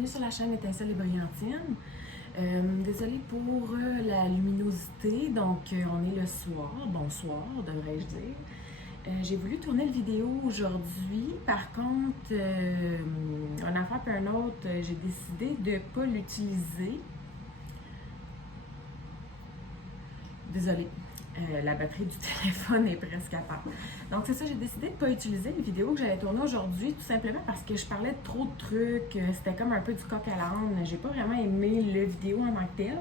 bienvenue sur la chaîne Étincelle et Brillantine. Désolée pour la luminosité, donc on est le soir, bonsoir devrais-je dire. J'ai voulu tourner la vidéo aujourd'hui, par contre, une affaire puis un autre, j'ai décidé de ne pas l'utiliser. Désolée. La batterie du téléphone est presque à part. Donc c'est ça, j'ai décidé de ne pas utiliser les vidéos que j'allais tourner aujourd'hui, tout simplement parce que je parlais de trop de trucs, c'était comme un peu du coq à l'âne, j'ai pas vraiment aimé la vidéo en tant que telle.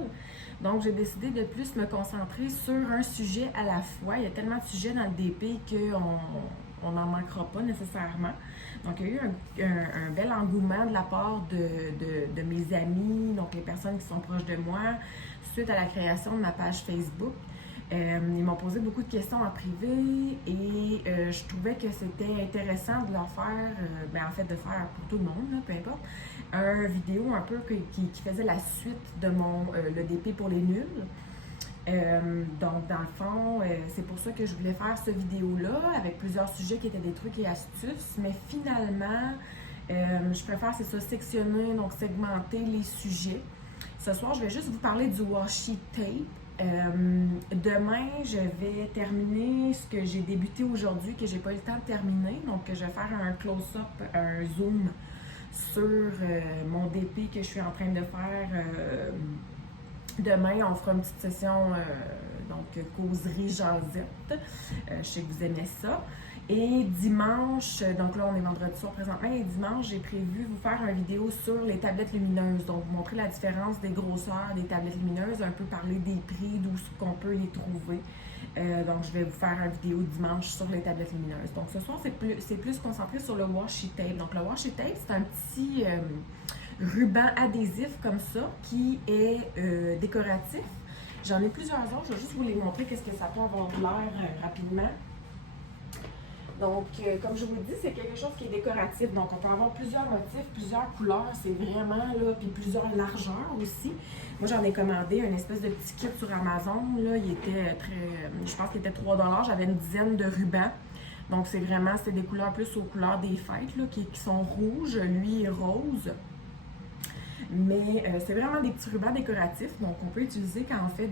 Donc j'ai décidé de plus me concentrer sur un sujet à la fois. Il y a tellement de sujets dans le DP qu'on n'en manquera pas nécessairement. Donc il y a eu un bel engouement de la part de mes amis, donc les personnes qui sont proches de moi, suite à la création de ma page Facebook. Ils m'ont posé beaucoup de questions en privé et je trouvais que c'était intéressant de leur faire, en fait de faire pour tout le monde, là, peu importe, une vidéo un peu qui faisait la suite de le DP pour les nuls. Donc dans le fond, c'est pour ça que je voulais faire cette vidéo-là avec plusieurs sujets qui étaient des trucs et astuces, mais finalement, je préfère, c'est ça, sectionner, donc segmenter les sujets. Ce soir, je vais juste vous parler du washi tape. Demain, je vais terminer ce que j'ai débuté aujourd'hui, que j'ai pas eu le temps de terminer. Donc, je vais faire un close-up, un zoom sur mon DP que je suis en train de faire. Demain, on fera une petite session, donc causerie jasette. Je sais que vous aimez ça. Et dimanche, donc là on est vendredi soir présentement, et dimanche j'ai prévu vous faire une vidéo sur les tablettes lumineuses, donc vous montrer la différence des grosseurs des tablettes lumineuses, un peu parler des prix, d'où qu'on peut les trouver. Donc je vais vous faire une vidéo dimanche sur les tablettes lumineuses. Donc ce soir c'est plus concentré sur le washi tape. Donc le washi tape c'est un petit ruban adhésif comme ça qui est décoratif. J'en ai plusieurs autres, je vais juste vous les montrer qu'est-ce que ça peut avoir de l'air rapidement. Donc, comme je vous le dis, c'est quelque chose qui est décoratif. Donc, on peut avoir plusieurs motifs, plusieurs couleurs. C'est vraiment là, puis plusieurs largeurs aussi. Moi, j'en ai commandé une espèce de petit kit sur Amazon. Là, il était je pense qu'il était 3 $. J'avais une dizaine de rubans. Donc, c'est des couleurs plus aux couleurs des fêtes, là, qui sont rouges. Lui est rose. Mais c'est vraiment des petits rubans décoratifs. Donc, on peut utiliser quand on fait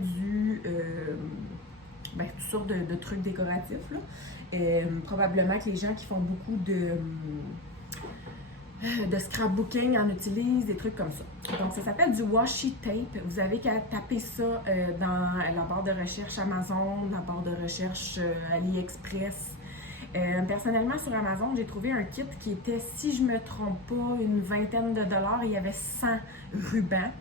toutes sortes de trucs décoratifs, là. Probablement que les gens qui font beaucoup de scrapbooking en utilisent, des trucs comme ça. Donc, ça s'appelle du washi tape. Vous avez qu'à taper ça dans la barre de recherche Amazon, la barre de recherche AliExpress. Personnellement, sur Amazon, j'ai trouvé un kit qui était, si je ne me trompe pas, une vingtaine de dollars. Il y avait 100 rubans.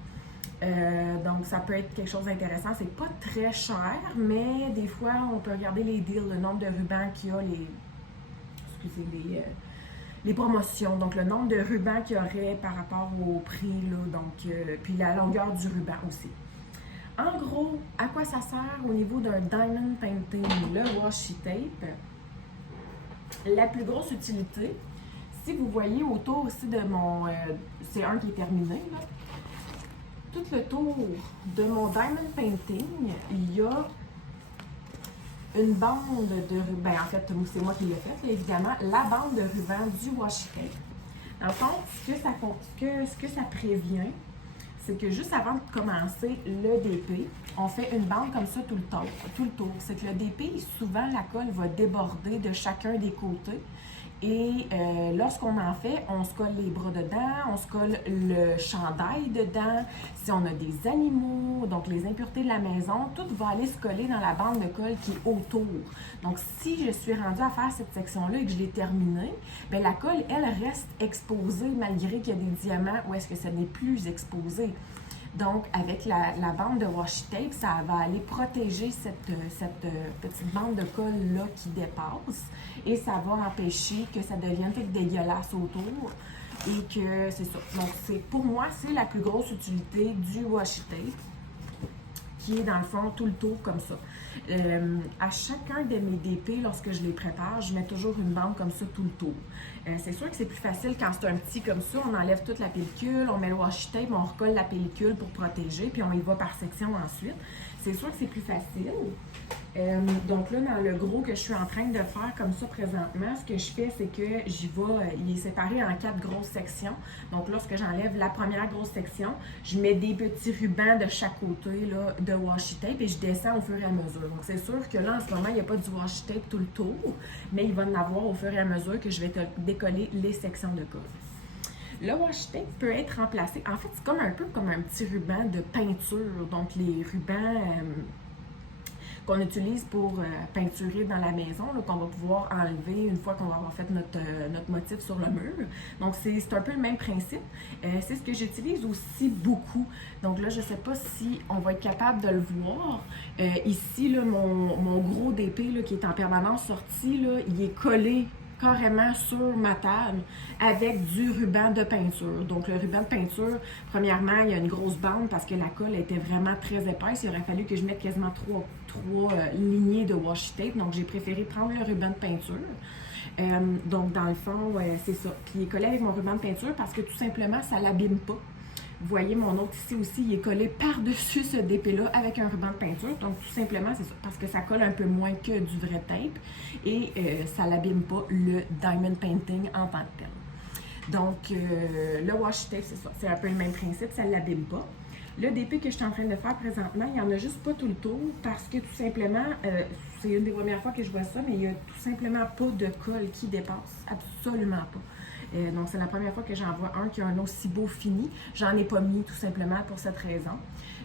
Donc, ça peut être quelque chose d'intéressant. C'est pas très cher, mais des fois, on peut regarder les deals, le nombre de rubans qu'il y a, les promotions. Donc, le nombre de rubans qu'il y aurait par rapport au prix, là, donc, puis la longueur du ruban aussi. En gros, à quoi ça sert au niveau d'un diamond painting, le washi tape? La plus grosse utilité, si vous voyez autour ici de mon... c'est un qui est terminé, là. Tout le tour de mon diamond painting, il y a une bande de ruban. En fait, c'est moi qui l'ai fait, évidemment. La bande de ruban du washi tape. Dans le fond, ce que ça prévient, c'est que juste avant de commencer le DP, on fait une bande comme ça tout le tour. C'est que le DP, souvent, la colle va déborder de chacun des côtés. Et lorsqu'on en fait, on se colle les bras dedans, on se colle le chandail dedans. Si on a des animaux, donc les impuretés de la maison, tout va aller se coller dans la bande de colle qui est autour. Donc, si je suis rendue à faire cette section-là et que je l'ai terminée, bien, la colle, elle, reste exposée malgré qu'il y a des diamants où est-ce que ça n'est plus exposé. Donc, avec la bande de washi tape, ça va aller protéger cette petite bande de colle-là qui dépasse et ça va empêcher que ça devienne tout dégueulasse autour et que c'est ça. Donc, pour moi, c'est la plus grosse utilité du washi tape qui est dans le fond tout le tour comme ça. À chacun de mes DP, lorsque je les prépare, je mets toujours une bande comme ça tout le tour. C'est sûr que c'est plus facile quand c'est un petit comme ça, on enlève toute la pellicule, on met le washi tape, on recolle la pellicule pour protéger, puis on y va par section ensuite. C'est sûr que c'est plus facile. Donc là, dans le gros que je suis en train de faire comme ça présentement, ce que je fais, c'est que j'y vais, il est séparé en 4 grosses sections. Donc lorsque j'enlève la première grosse section, je mets des petits rubans de chaque côté là, de washi tape et je descends au fur et à mesure. Donc c'est sûr que là, en ce moment, il n'y a pas du washi tape tout le tour, mais il va en avoir au fur et à mesure que je vais décoller les sections de colle. Le washi tape peut être remplacé, en fait, c'est comme un peu comme un petit ruban de peinture. Donc les rubans qu'on utilise pour peinturer dans la maison, qu'on va pouvoir enlever une fois qu'on va avoir fait notre motif sur le mur. Donc, c'est un peu le même principe. C'est ce que j'utilise aussi beaucoup. Donc là, je ne sais pas si on va être capable de le voir. Ici, là, mon gros DP là, qui est en permanence sorti, là, il est collé carrément sur ma table avec du ruban de peinture. Donc, le ruban de peinture, premièrement, il y a une grosse bande parce que la colle était vraiment très épaisse. Il aurait fallu que je mette quasiment trois lignées de washi tape. Donc, j'ai préféré prendre le ruban de peinture. Donc, dans le fond, c'est ça. Puis, il est collé avec mon ruban de peinture parce que tout simplement, ça ne l'abîme pas. Vous voyez, mon autre ici aussi, il est collé par-dessus ce DP-là avec un ruban de peinture. Donc, tout simplement, c'est ça, parce que ça colle un peu moins que du vrai tape et ça l'abîme pas le diamond painting en tant que tel. Donc, le washi tape, c'est ça. C'est un peu le même principe, ça ne l'abîme pas. Le DP que je suis en train de faire présentement, il n'y en a juste pas tout le tour parce que tout simplement, c'est une des premières fois que je vois ça, mais il n'y a tout simplement pas de colle qui dépasse. Absolument pas. Donc, c'est la première fois que j'en vois un qui a un aussi beau fini. J'en ai pas mis tout simplement pour cette raison.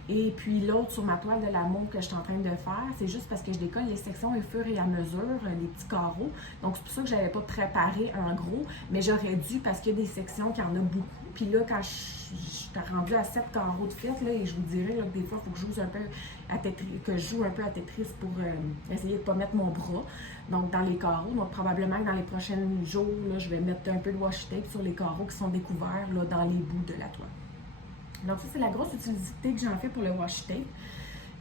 Et puis l'autre sur ma toile de l'amour que je suis en train de faire, c'est juste parce que je décolle les sections au fur et à mesure, les petits carreaux. Donc, c'est pour ça que je n'avais pas préparé en gros, mais j'aurais dû parce qu'il y a des sections qui en a beaucoup. Puis là, quand je suis rendue à 7 carreaux de fête, là, et je vous dirais là, que des fois, il faut que je joue un peu à Tetris, pour essayer de ne pas mettre mon bras. Donc, dans les carreaux. Donc, probablement que dans les prochains jours, là, je vais mettre un peu de washi tape sur les carreaux qui sont découverts là, dans les bouts de la toile. Donc, ça, c'est la grosse utilité que j'en fais pour le washi tape.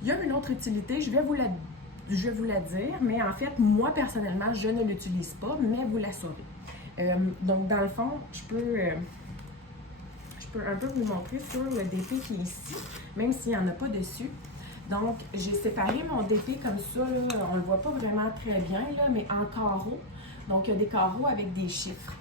Il y a une autre utilité, je vais vous la dire, mais en fait, moi, personnellement, je ne l'utilise pas, mais vous la saurez. Donc, dans le fond, je peux un peu vous montrer sur le DP qui est ici, même s'il n'y en a pas dessus. Donc, j'ai séparé mon DP comme ça, là, on ne le voit pas vraiment très bien, là, mais en carreaux. Donc, il y a des carreaux avec des chiffres.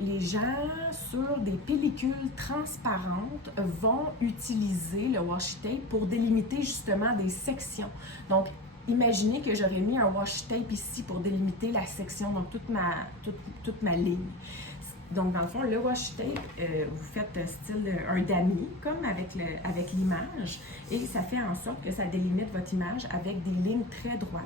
Les gens sur des pellicules transparentes vont utiliser le washi tape pour délimiter justement des sections. Donc, imaginez que j'aurais mis un washi tape ici pour délimiter la section, donc toute ma ligne. Donc, dans le fond, le washi tape, vous faites style un damier, comme avec l'image, et ça fait en sorte que ça délimite votre image avec des lignes très droites.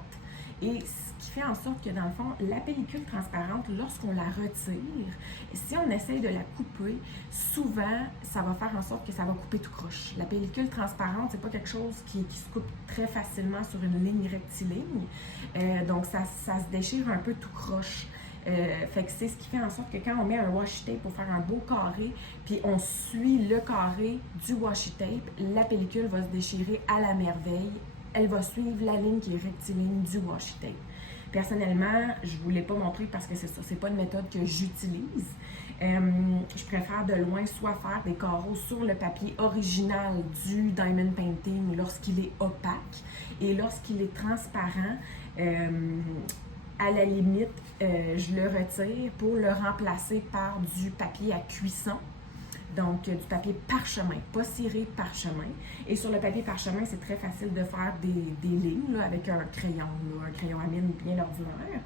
Et ce qui fait en sorte que, dans le fond, la pellicule transparente, lorsqu'on la retire, si on essaye de la couper, souvent, ça va faire en sorte que ça va couper tout croche. La pellicule transparente, c'est pas quelque chose qui se coupe très facilement sur une ligne rectiligne. Donc, ça se déchire un peu tout croche. Fait que c'est ce qui fait en sorte que quand on met un washi tape pour faire un beau carré, puis on suit le carré du washi tape, la pellicule va se déchirer à la merveille. Elle va suivre la ligne qui est rectiligne du washi tape. Personnellement, je ne vous l'ai pas montré parce que c'est ça, c'est pas une méthode que j'utilise. Je préfère de loin soit faire des carreaux sur le papier original du diamond painting lorsqu'il est opaque et lorsqu'il est transparent, à la limite, je le retire pour le remplacer par du papier à cuisson. Donc, du papier parchemin, pas ciré, parchemin. Et sur le papier parchemin, c'est très facile de faire des lignes là, avec un crayon à mine bien ordinaire.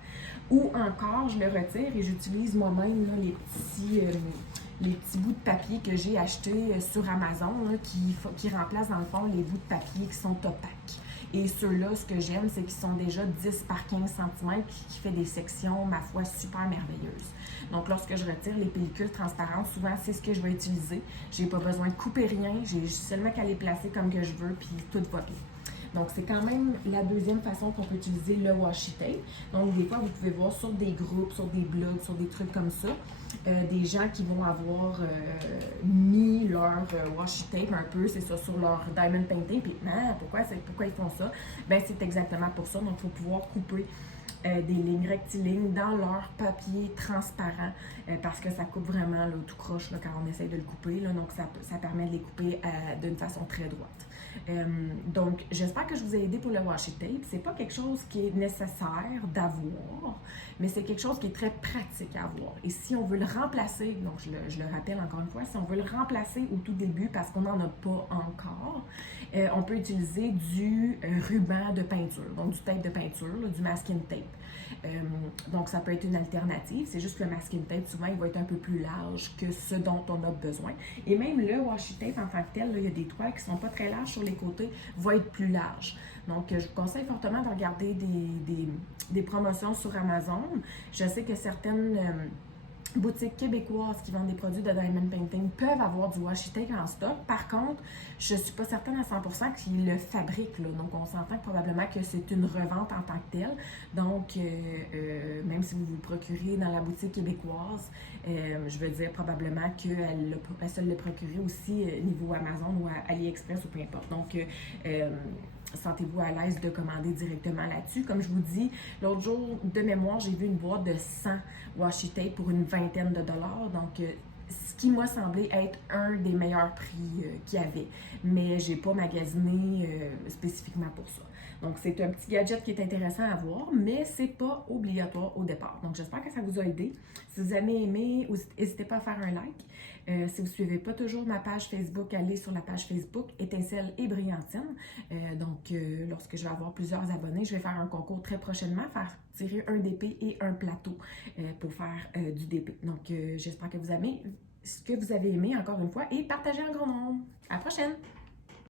Ou encore, je le retire et j'utilise moi-même là, les petits bouts de papier que j'ai achetés sur Amazon là, qui remplacent dans le fond les bouts de papier qui sont opaques. Et ceux-là, ce que j'aime, c'est qu'ils sont déjà 10 par 15 cm, qui fait des sections, ma foi, super merveilleuses. Donc, lorsque je retire les pellicules transparentes, souvent, c'est ce que je vais utiliser. Je n'ai pas besoin de couper rien, j'ai seulement qu'à les placer comme que je veux, puis tout va bien. Donc, c'est quand même la deuxième façon qu'on peut utiliser le washi tape. Donc, des fois, vous pouvez voir sur des groupes, sur des blogs, sur des trucs comme ça, des gens qui vont avoir mis leur washi tape un peu, c'est ça, sur leur diamond painting. Puis, pourquoi ils font ça? Ben c'est exactement pour ça. Donc, il faut pouvoir couper des lignes rectilignes dans leur papier transparent parce que ça coupe vraiment là, tout croche là, quand on essaie de le couper. Là, donc, ça permet de les couper d'une façon très droite. Donc, j'espère que je vous ai aidé pour le washi tape. C'est pas quelque chose qui est nécessaire d'avoir, mais c'est quelque chose qui est très pratique à avoir. Et si on veut le remplacer, donc je le rappelle encore une fois, si on veut le remplacer au tout début parce qu'on n'en a pas encore, on peut utiliser du ruban de peinture, donc du tape de peinture, là, du masking tape. Donc, ça peut être une alternative. C'est juste que le masking tape, souvent, il va être un peu plus large que ce dont on a besoin. Et même le washi tape en tant que tel, là, il y a des toiles qui ne sont pas très larges sur les côtés, va être plus large. Donc, je vous conseille fortement de regarder des promotions sur Amazon. Je sais que certaines boutiques québécoises qui vendent des produits de diamond painting peuvent avoir du washi tape en stock. Par contre, je ne suis pas certaine à 100% qu'ils le fabriquent. Là. Donc, on s'entend probablement que c'est une revente en tant que telle. Donc, même si vous vous le procurez dans la boutique québécoise, je veux dire probablement qu'elle se le procurer aussi niveau Amazon ou à AliExpress ou peu importe. Donc, sentez-vous à l'aise de commander directement là-dessus. Comme je vous dis, l'autre jour, de mémoire, j'ai vu une boîte de 100 washi tape pour une vingtaine de dollars. Donc, ce qui m'a semblé être un des meilleurs prix qu'il y avait. Mais j'ai pas magasiné spécifiquement pour ça. Donc, c'est un petit gadget qui est intéressant à voir, mais c'est pas obligatoire au départ. Donc, j'espère que ça vous a aidé. Si vous avez aimé, n'hésitez pas à faire un like. Si vous ne suivez pas toujours ma page Facebook, allez sur la page Facebook Étincelle et Brillantine. Donc, lorsque je vais avoir plusieurs abonnés, je vais faire un concours très prochainement, faire tirer un DP et un plateau pour faire du DP. Donc, j'espère que vous avez ce que vous avez aimé encore une fois et partagez en grand nombre. À la prochaine!